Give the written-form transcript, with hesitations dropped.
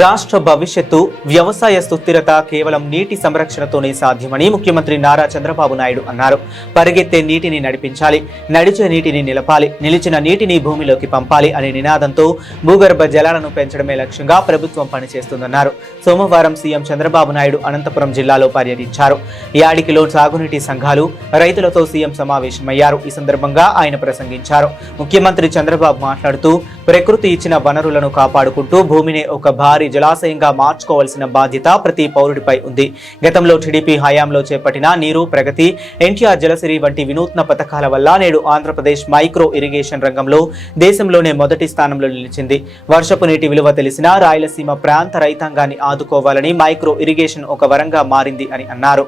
రాష్ట్ర భవిష్యత్తు వ్యవసాయ సుస్థిరత కేవలం నీటి సంరక్షణతోనే సాధ్యమని ముఖ్యమంత్రి నారా చంద్రబాబు నాయుడు అన్నారు. పరిగెత్తే నీటిని నడిపించాలి, నడిచే నీటిని నిలపాలి, నిలిచిన నీటిని భూమిలోకి పంపాలి అనే నినాదంతో భూగర్భ జలాలను పెంచడమే లక్ష్యంగా ప్రభుత్వం పనిచేస్తుందన్నారు. సోమవారం సీఎం చంద్రబాబు నాయుడు అనంతపురం జిల్లాలో పర్యటించారు. యాడికిలో సాగునీటి సంఘాలు, రైతులతో సీఎం సమావేశమయ్యారు. ఈ సందర్భంగా ఆయన ప్రసంగించారు. ముఖ్యమంత్రి చంద్రబాబు మాట్లాడుతూ ప్రకృతి ఇచ్చిన వనరులను కాపాడుకుంటూ భూమిని ఒక భారీ జలాశయంగా మార్చుకోవాల్సిన బాధ్యత ప్రతి పౌరుడిపై ఉంది. గతంలో టీడీపీ హయాంలో చేపట్టిన నీరు ప్రగతి, ఎన్టీఆర్ జలసిరి వంటి వినూత్న పథకాల వల్ల నేడు ఆంధ్రప్రదేశ్ మైక్రో ఇరిగేషన్ రంగంలో దేశంలోనే మొదటి స్థానంలో నిలిచింది. వర్షపు నీటి విలువ తెలిసిన రాయలసీమ ప్రాంత రైతాంగాన్ని ఆదుకోవాలని మైక్రో ఇరిగేషన్ ఒక వరంగా మారింది అని అన్నారు.